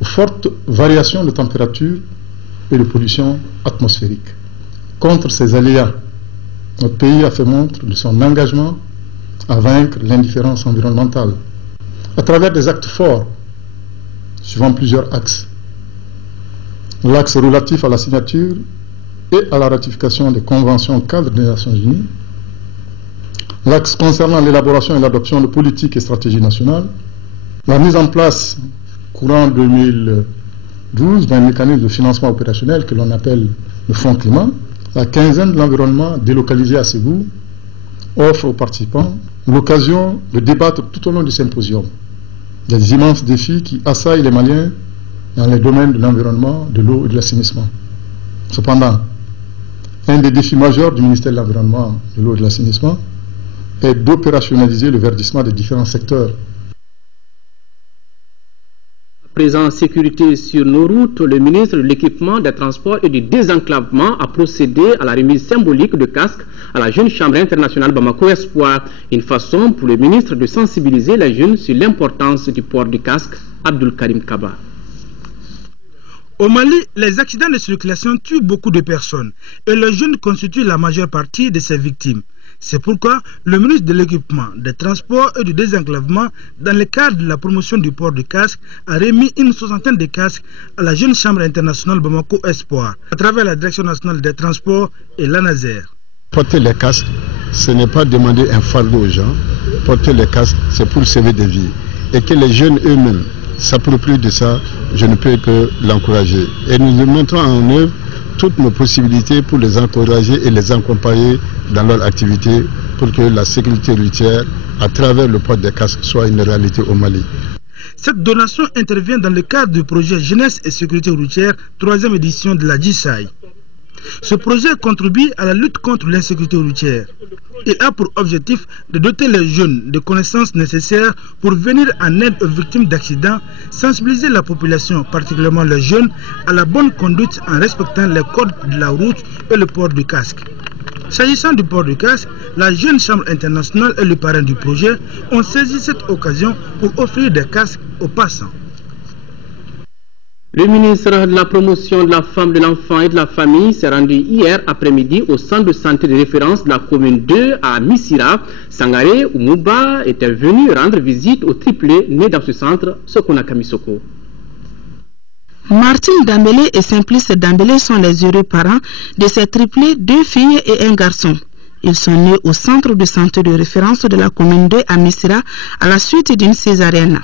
aux fortes variations de température et de pollution atmosphérique. Contre ces aléas, notre pays a fait montre de son engagement à vaincre l'indifférence environnementale à travers des actes forts suivant plusieurs axes. L'axe relatif à la signature et à la ratification des conventions cadres des Nations Unies, l'axe concernant l'élaboration et l'adoption de politiques et stratégies nationales, la mise en place, courant 2012, d'un mécanisme de financement opérationnel que l'on appelle le Fonds Climat, la quinzaine de l'environnement délocalisé à Ségou offre aux participants l'occasion de débattre tout au long du symposium des immenses défis qui assaillent les Maliens dans les domaines de l'environnement, de l'eau et de l'assainissement. Cependant, un des défis majeurs du ministère de l'Environnement, de l'eau et de l'assainissement est d'opérationnaliser le verdissement des différents secteurs. Présent sécurité sur nos routes, le ministre de l'Équipement, des Transports et du Désenclavement a procédé à la remise symbolique de casques à la Jeune Chambre internationale Bamako Espoir, une façon pour le ministre de sensibiliser les jeunes sur l'importance du port du casque. Abdul Karim Kaba. Au Mali, les accidents de circulation tuent beaucoup de personnes et les jeunes constituent la majeure partie de ces victimes. C'est pourquoi le ministre de l'Équipement, des Transports et du Désenclavement, dans le cadre de la promotion du port du casque, a remis une 60aine de casques à la Jeune Chambre internationale Bamako Espoir, à travers la Direction nationale des transports et l'ANASER. Porter les casques, ce n'est pas demander un fardeau aux gens. Porter les casques, c'est pour sauver des vies. Et que les jeunes eux-mêmes s'approprient de ça, je ne peux que l'encourager. Et nous mettrons en œuvre toutes nos possibilités pour les encourager et les accompagner dans leur activité pour que la sécurité routière, à travers le port des casques, soit une réalité au Mali. Cette donation intervient dans le cadre du projet Jeunesse et Sécurité routière, 3e édition de la JSAI. Ce projet contribue à la lutte contre l'insécurité routière. Il a pour objectif de doter les jeunes de connaissances nécessaires pour venir en aide aux victimes d'accidents, sensibiliser la population, particulièrement les jeunes, à la bonne conduite en respectant les codes de la route et le port du casque. S'agissant du port du casque, la Jeune Chambre internationale et le parrain du projet ont saisi cette occasion pour offrir des casques aux passants. Le ministre de la Promotion de la Femme, de l'Enfant et de la Famille s'est rendu hier après-midi au centre de santé de référence de la commune 2 à Missira. Sangaré Oumouba était venu rendre visite au triplé né dans ce centre, Sokona Kamisoko. Martine Dambélé et Simplice Dambélé sont les heureux parents de ces triplés, 2 filles et un garçon. Ils sont nés au centre de santé de référence de la commune 2 à Missira à la suite d'une césarienne.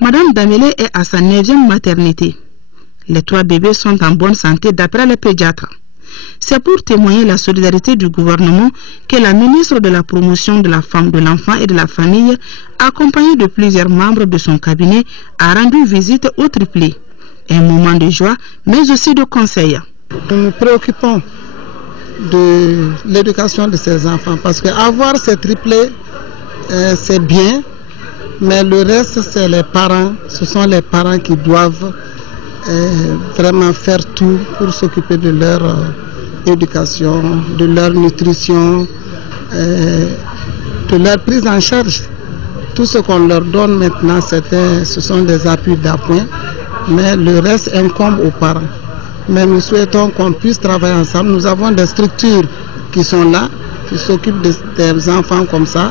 Madame Dambélé est à sa 9e maternité. Les 3 bébés sont en bonne santé d'après les pédiatres. C'est pour témoigner la solidarité du gouvernement que la ministre de la Promotion de la Femme, de l'Enfant et de la Famille, accompagnée de plusieurs membres de son cabinet, a rendu visite au triplé. Un moment de joie, mais aussi de conseil. Nous nous préoccupons de l'éducation de ces enfants parce qu'avoir ces triplés, c'est bien, mais le reste, c'est les parents. Ce sont les parents qui doivent vraiment faire tout pour s'occuper de leur éducation, de leur nutrition, de leur prise en charge. Tout ce qu'on leur donne maintenant, ce sont des appuis d'appoint, mais le reste incombe aux parents. Mais nous souhaitons qu'on puisse travailler ensemble. Nous avons des structures qui sont là, qui s'occupent des enfants comme ça.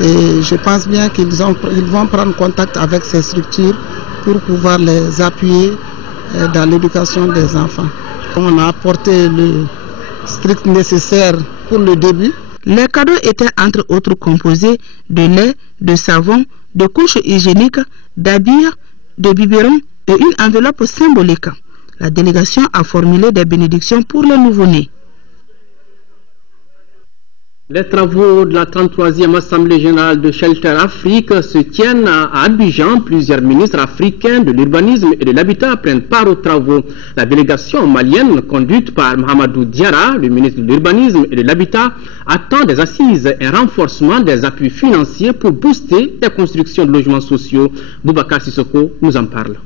Et je pense bien qu'ils vont prendre contact avec ces structures pour pouvoir les appuyer dans l'éducation des enfants. On a apporté le strict nécessaire pour le début. Les cadeaux étaient entre autres composés de lait, de savon, de couches hygiéniques, d'habits, de biberons et une enveloppe symbolique. La délégation a formulé des bénédictions pour les nouveau-nés. Les travaux de la 33e Assemblée générale de Shelter Afrique se tiennent à Abidjan. Plusieurs ministres africains de l'urbanisme et de l'habitat prennent part aux travaux. La délégation malienne, conduite par Mahamadou Diarra, le ministre de l'urbanisme et de l'habitat, attend des assises et un renforcement des appuis financiers pour booster la construction de logements sociaux. Boubacar Sissoko nous en parle.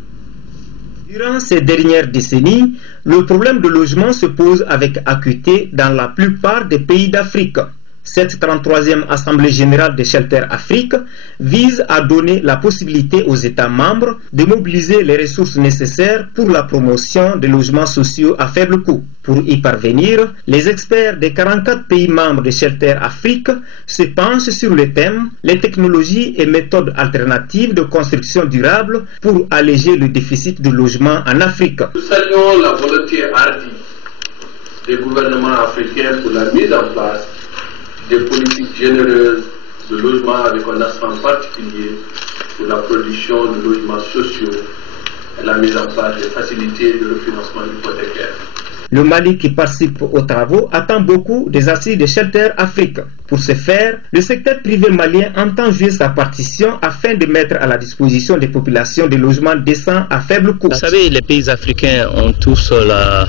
Durant ces dernières décennies, le problème de logement se pose avec acuité dans la plupart des pays d'Afrique. Cette 33e Assemblée générale de Shelter Afrique vise à donner la possibilité aux États membres de mobiliser les ressources nécessaires pour la promotion des logements sociaux à faible coût. Pour y parvenir, les experts des 44 pays membres de Shelter Afrique se penchent sur le thème « Les technologies et méthodes alternatives de construction durable pour alléger le déficit de logement en Afrique ». Nous saluons la volonté hardie des gouvernements africains pour la mise en place des politiques généreuses de logement avec un accent particulier pour la production de logements sociaux et la mise en place des facilités de refinancement hypothécaire. Le Mali, qui participe aux travaux, attend beaucoup des assises de Shelter Afrique. Pour ce faire, le secteur privé malien entend jouer sa partition afin de mettre à la disposition des populations des logements décents à faible coût. Vous savez, les pays africains ont tous la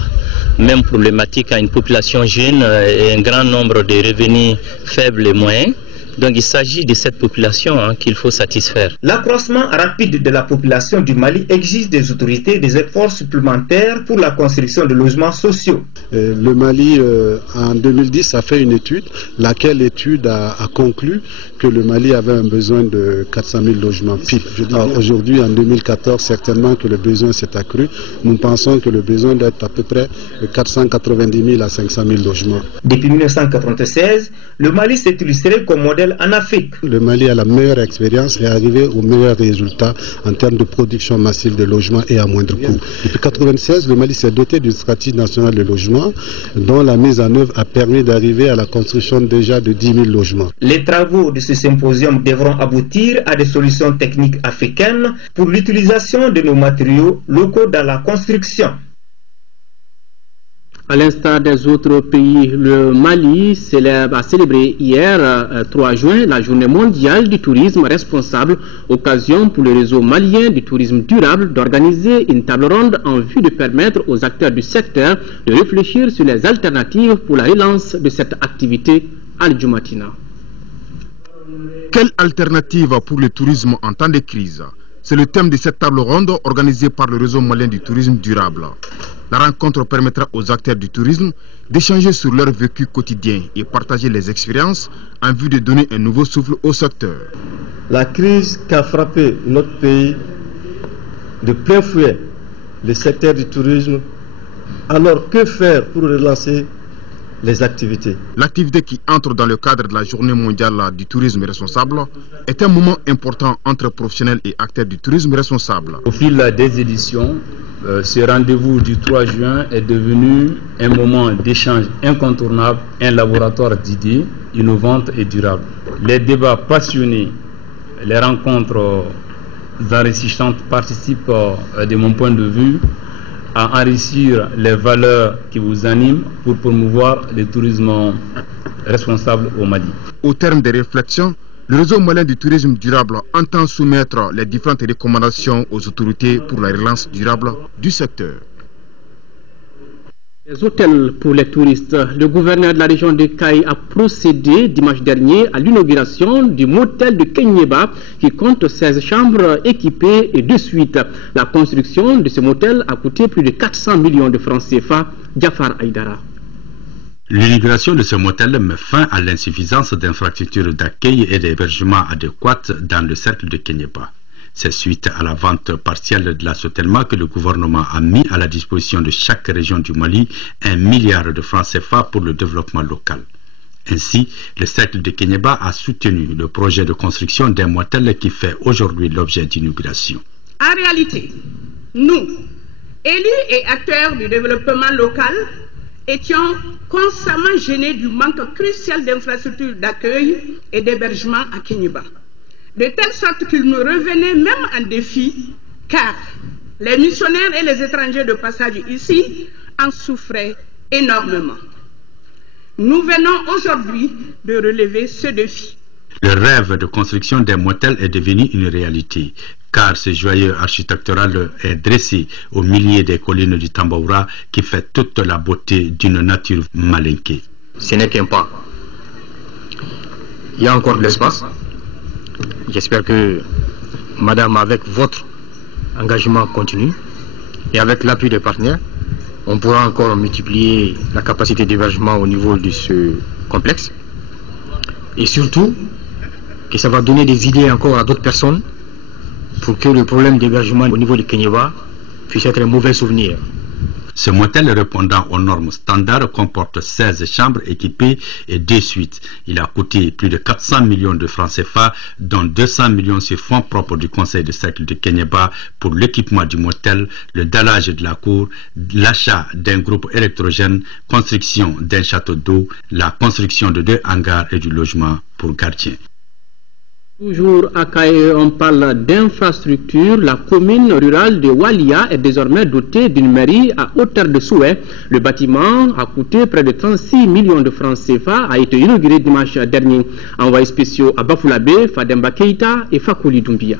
même problématique, à une population jeune et un grand nombre de revenus faibles et moyens. Donc il s'agit de cette population qu'il faut satisfaire. L'accroissement rapide de la population du Mali exige des autorités des efforts supplémentaires pour la construction de logements sociaux. Le Mali, en 2010, a fait une étude, laquelle étude a conclu que le Mali avait un besoin de 400 000 logements pile. Aujourd'hui, en 2014, certainement que le besoin s'est accru. Nous pensons que le besoin doit être à peu près de 490 000 à 500 000 logements. Depuis 1996, le Mali s'est illustré comme modèle en Afrique. Le Mali a la meilleure expérience et est arrivé aux meilleurs résultats en termes de production massive de logements et à moindre coût. Depuis 1996, le Mali s'est doté d'une stratégie nationale de logement dont la mise en œuvre a permis d'arriver à la construction déjà de 10 000 logements. Les travaux de ce symposium devront aboutir à des solutions techniques africaines pour l'utilisation de nos matériaux locaux dans la construction. À l'instar des autres pays, le Mali a célébré hier, 3 juin, la journée mondiale du tourisme responsable, occasion pour le réseau malien du tourisme durable d'organiser une table ronde en vue de permettre aux acteurs du secteur de réfléchir sur les alternatives pour la relance de cette activité. Al-Jumatina. Quelle alternative pour le tourisme en temps de crise? C'est le thème de cette table ronde organisée par le réseau malien du tourisme durable. La rencontre permettra aux acteurs du tourisme d'échanger sur leur vécu quotidien et partager les expériences en vue de donner un nouveau souffle au secteur. La crise qui a frappé notre pays de plein fouet le secteur du tourisme. Alors que faire pour relancer les activités? L'activité qui entre dans le cadre de la journée mondiale du tourisme responsable est un moment important entre professionnels et acteurs du tourisme responsable. Au fil des éditions, ce rendez-vous du 3 juin est devenu un moment d'échange incontournable, un laboratoire d'idées innovantes et durables. Les débats passionnés, les rencontres enrichissantes participent, de mon point de vue, à enrichir les valeurs qui vous animent pour promouvoir le tourisme responsable au Mali. Au terme des réflexions, le réseau malien du tourisme durable entend soumettre les différentes recommandations aux autorités pour la relance durable du secteur. Les hôtels pour les touristes. Le gouverneur de la région de Caille a procédé dimanche dernier à l'inauguration du motel de Kenyeba qui compte 16 chambres équipées et 2 suites. La construction de ce motel a coûté plus de 400 millions de francs CFA. Jafar Aïdara. L'inauguration de ce motel met fin à l'insuffisance d'infrastructures d'accueil et d'hébergement adéquates dans le cercle de Kenyeba. C'est suite à la vente partielle de l'assotellement que le gouvernement a mis à la disposition de chaque région du Mali 1 milliard de francs CFA pour le développement local. Ainsi, le cercle de Kenyeba a soutenu le projet de construction d'un motel qui fait aujourd'hui l'objet d'inauguration. En réalité, nous, élus et acteurs du développement local, étions constamment gênés du manque crucial d'infrastructures d'accueil et d'hébergement à Kenyeba. De telle sorte qu'il nous revenait même un défi, car les missionnaires et les étrangers de passage ici en souffraient énormément. Nous venons aujourd'hui de relever ce défi. Le rêve de construction d'un motel est devenu une réalité, car ce joyeux architectural est dressé au milieu des collines du Tambaoura qui fait toute la beauté d'une nature malinquée. Ce n'est qu'un pas. Il y a encore de l'espace. J'espère que, madame, avec votre engagement continu et avec l'appui des partenaires, on pourra encore multiplier la capacité d'hébergement au niveau de ce complexe. Et surtout, que ça va donner des idées encore à d'autres personnes pour que le problème d'hébergement au niveau de Kenyeba puisse être un mauvais souvenir. Ce motel répondant aux normes standards comporte 16 chambres équipées et 2 suites. Il a coûté plus de 400 millions de francs CFA, dont 200 millions sur fonds propres du Conseil de cercle de Kenyeba pour l'équipement du motel, le dallage de la cour, l'achat d'un groupe électrogène, construction d'un château d'eau, la construction de 2 hangars et du logement pour gardiens. Toujours à Caille, on parle d'infrastructure. La commune rurale de Walia est désormais dotée d'une mairie à hauteur de souhait. Le bâtiment a coûté près de 36 millions de francs CFA, a été inauguré dimanche dernier. Envoyés spéciaux à Bafoulabé, Fademba Keïta et Fakouli Doumbia.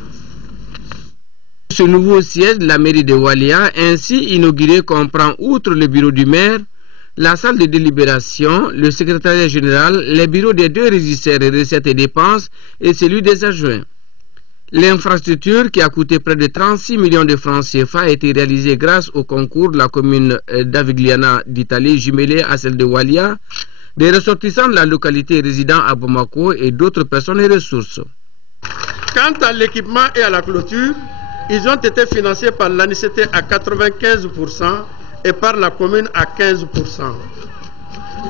Ce nouveau siège de la mairie de Walia, ainsi inauguré, comprend, outre le bureau du maire, la salle de délibération, le secrétariat général, les bureaux des 2 régisseurs de recettes et dépenses et celui des adjoints. L'infrastructure, qui a coûté près de 36 millions de francs CFA, a été réalisée grâce au concours de la commune d'Avigliana d'Italie, jumelée à celle de Walia, des ressortissants de la localité résidant à Bamako et d'autres personnes et ressources. Quant à l'équipement et à la clôture, ils ont été financés par l'ANICT à 95%, et par la commune à 15%.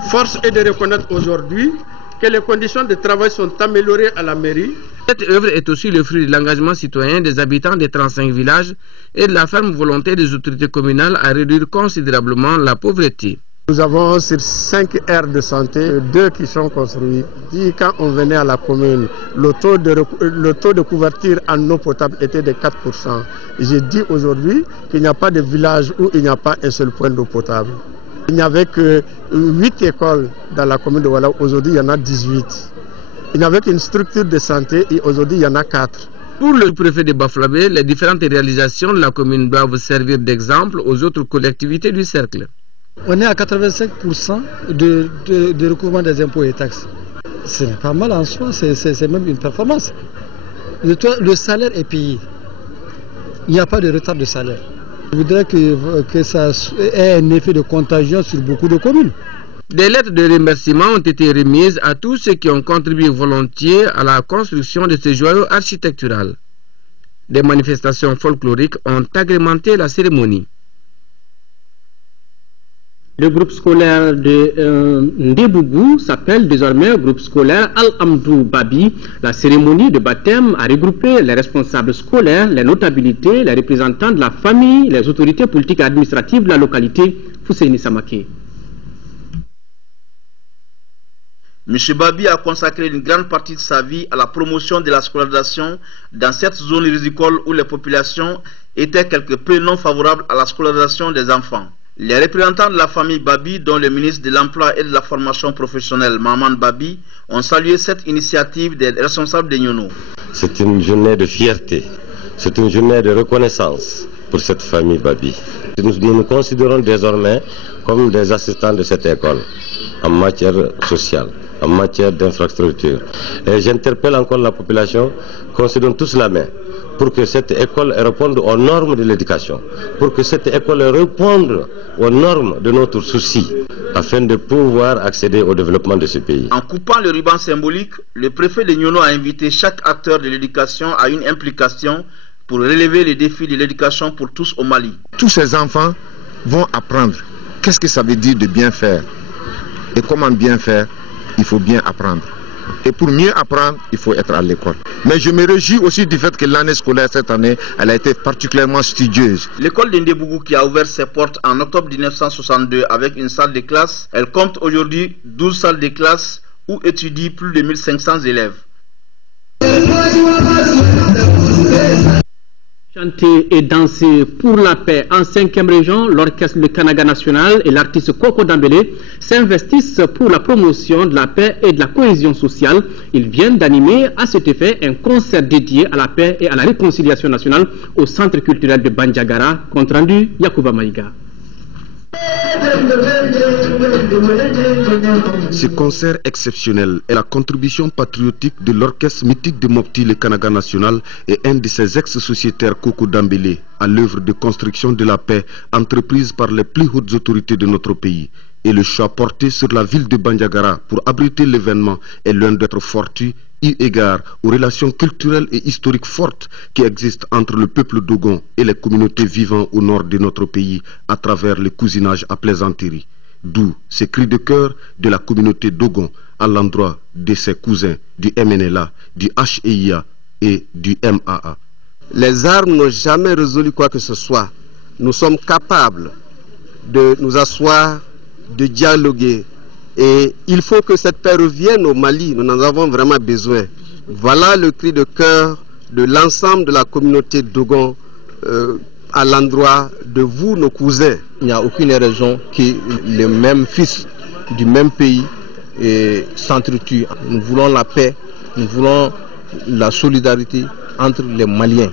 Force est de reconnaître aujourd'hui que les conditions de travail sont améliorées à la mairie. Cette œuvre est aussi le fruit de l'engagement citoyen des habitants des 35 villages et de la ferme volonté des autorités communales à réduire considérablement la pauvreté. Nous avons sur 5 aires de santé, 2 qui sont construits. Quand on venait à la commune, le taux de couverture en eau potable était de 4%. J'ai dit aujourd'hui qu'il n'y a pas de village où il n'y a pas un seul point d'eau potable. Il n'y avait que 8 écoles dans la commune de Walia, aujourd'hui il y en a 18. Il n'y avait qu'une structure de santé et aujourd'hui il y en a 4. Pour le préfet de Bafouabé, les différentes réalisations de la commune doivent servir d'exemple aux autres collectivités du cercle. On est à 85% de recouvrement des impôts et taxes. Ce n'est pas mal en soi, c'est même une performance. Le salaire est payé. Il n'y a pas de retard de salaire. Je voudrais que ça ait un effet de contagion sur beaucoup de communes. Des lettres de remerciement ont été remises à tous ceux qui ont contribué volontiers à la construction de ce joyau architectural. Des manifestations folkloriques ont agrémenté la cérémonie. Le groupe scolaire de Ndebougou s'appelle désormais groupe scolaire Al-Amdou Babi. La cérémonie de baptême a regroupé les responsables scolaires, les notabilités, les représentants de la famille, les autorités politiques et administratives de la localité. Fousseini Samake. M. Babi a consacré une grande partie de sa vie à la promotion de la scolarisation dans cette zone rizicole où les populations étaient quelque peu non favorables à la scolarisation des enfants. Les représentants de la famille Babi, dont le ministre de l'Emploi et de la Formation professionnelle, Maman Babi, ont salué cette initiative des responsables de Nyono. C'est une journée de fierté, c'est une journée de reconnaissance pour cette famille Babi. Nous nous considérons désormais comme des assistants de cette école en matière sociale, en matière d'infrastructure. Et j'interpelle encore la population qu'on se donne tous la main pour que cette école réponde aux normes de l'éducation, pour que cette école réponde aux normes de notre souci, afin de pouvoir accéder au développement de ce pays. En coupant le ruban symbolique, le préfet de Nyono a invité chaque acteur de l'éducation à une implication pour relever les défis de l'éducation pour tous au Mali. Tous ces enfants vont apprendre qu'est-ce que ça veut dire de bien faire. Et comment bien faire, il faut bien apprendre. Et pour mieux apprendre, il faut être à l'école. Mais je me réjouis aussi du fait que l'année scolaire cette année, elle a été particulièrement studieuse. L'école de Ndebougou qui a ouvert ses portes en octobre 1962 avec une salle de classe, elle compte aujourd'hui 12 salles de classe où étudient plus de 1500 élèves. Chanter et danser pour la paix en 5e région, l'orchestre de Kanaga National et l'artiste Koko Dambélé s'investissent pour la promotion de la paix et de la cohésion sociale. Ils viennent d'animer à cet effet un concert dédié à la paix et à la réconciliation nationale au centre culturel de Bandiagara. Compte rendu, Yacouba Maïga. Ce concert exceptionnel est la contribution patriotique de l'orchestre mythique de Mopti, le Kanaga National, et un de ses ex-sociétaires Koko Dambélé, à l'œuvre de construction de la paix entreprise par les plus hautes autorités de notre pays. Et le choix porté sur la ville de Bandiagara pour abriter l'événement est l'un d'être fortuit eu égard aux relations culturelles et historiques fortes qui existent entre le peuple dogon et les communautés vivant au nord de notre pays à travers le cousinage à plaisanterie. D'où ces cris de cœur de la communauté dogon à l'endroit de ses cousins du MNLA, du HEIA et du MAA. Les armes n'ont jamais résolu quoi que ce soit. Nous sommes capables de nous asseoir, de dialoguer. Et il faut que cette paix revienne au Mali, nous en avons vraiment besoin. Voilà le cri de cœur de l'ensemble de la communauté dogon à l'endroit de vous, nos cousins. Il n'y a aucune raison que les mêmes fils du même pays s'entretuent. Nous voulons la paix, nous voulons la solidarité entre les Maliens,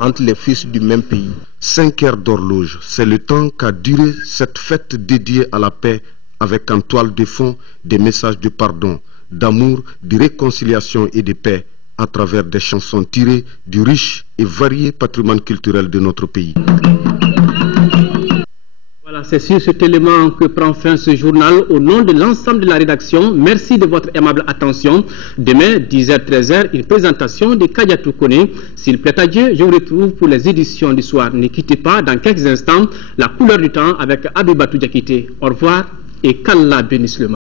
entre les fils du même pays. 5 heures d'horloge, c'est le temps qu'a duré cette fête dédiée à la paix, avec en toile de fond des messages de pardon, d'amour, de réconciliation et de paix à travers des chansons tirées du riche et varié patrimoine culturel de notre pays. Voilà, c'est sur cet élément que prend fin ce journal. Au nom de l'ensemble de la rédaction, merci de votre aimable attention. Demain, 10h-13h, une présentation de Kadiatou Kone. S'il plaît à Dieu, je vous retrouve pour les éditions du soir. Ne quittez pas, dans quelques instants, la couleur du temps avec Abibatou Diakité. Au revoir et qu'Allah bénisse le monde.